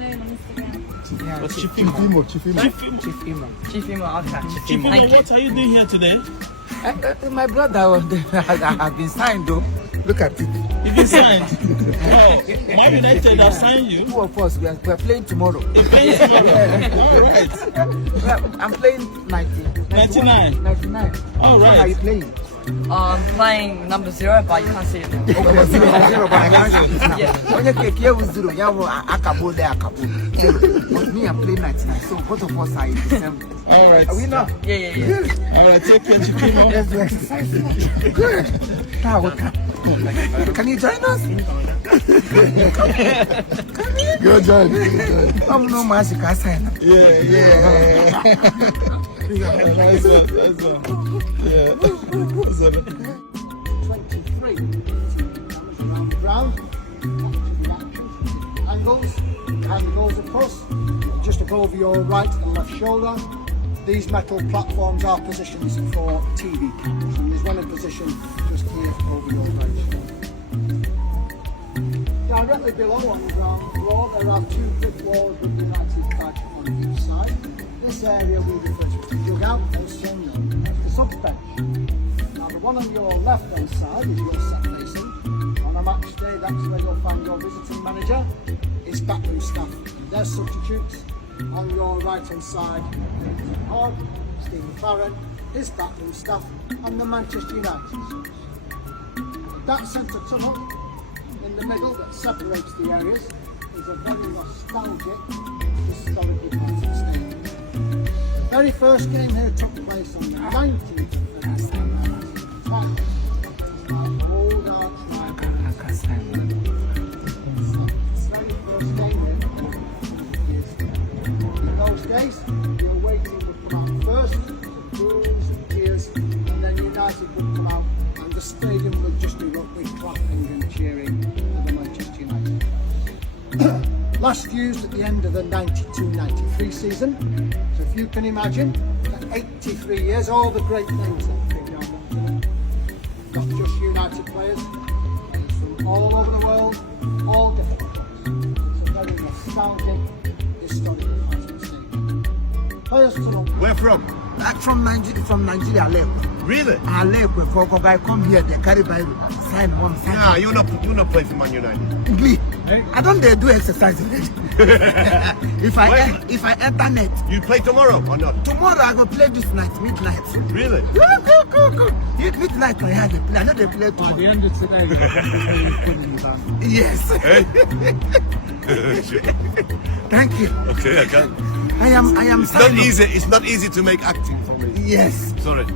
your name on Instagram? Yeah, What's Chief Chiefimo? Imo. Okay. Chiefimo, what are you doing here today? My brother, I have been signed though. Look at it. You've been signed. Wow. Man United have signed you. Two of us, we are playing tomorrow. You're playing tomorrow. All right. I'm playing 99. 99. All right. What are you playing? Playing number 0, but you can't see it. Okay, zero, but I can't see it now. Yeah. When you take here with zero, you have Akabo there, Akabo. Zero. But me, I'm playing 99. So both of us are in the same. All right. Are we now? Yeah. All right, take care, Chiefimo. Let's do exercise. Good. Can you join us? Go join. I'm no magic, I sign. Yeah. Nice one. Yeah. 23 around the ground, angles, and the goes across, just above over your right and left shoulder. These metal platforms are positions for TV cameras, and there's one in position just here over your right shoulder. Directly below on the ground floor, there are two big walls with the United flag on each side. This area we refer to as the dugout, also known as the subs bench. Now the one on your left hand side is your set facing. On a match day, that's where you'll find your visiting manager, his backroom staff, their substitutes. On your right hand side, Hogg, Stephen Farron, his backroom staff, and the Manchester United subs. That centre tunnel in the middle that separates the areas is a very nostalgic, historical part of the stadium. The very first game here took place on the 19th of February. Old Arch Rival. Very first game here. In those days, the awaiting would come out first, the boos and cheers, and then United would come out, and the stadium would just erupt with clapping and cheering for the Manchester United. Last used at the end of the 92-93 season. So if you can imagine, for 83 years, all the great names that came down that tunnel. Not just United players, players from all over the world, all different clubs. It's a very nostalgic, historical part of the stadium. Players tunnel. Where from? From Nigeria, Aleppo. Really? Aleppo, for I come here, they carry Bible, sign one, sign Nah, you not play for Man United. Me, I don't dare do exercise. if I enter net, You play tomorrow or not? tomorrow I go play this night, midnight. Really? Go. Midnight I had a play. I know they play tomorrow. The end of today. Yes. Thank you. Okay, I can. I am It's not easy. It's not easy to make acting for me. Yes. Sorry.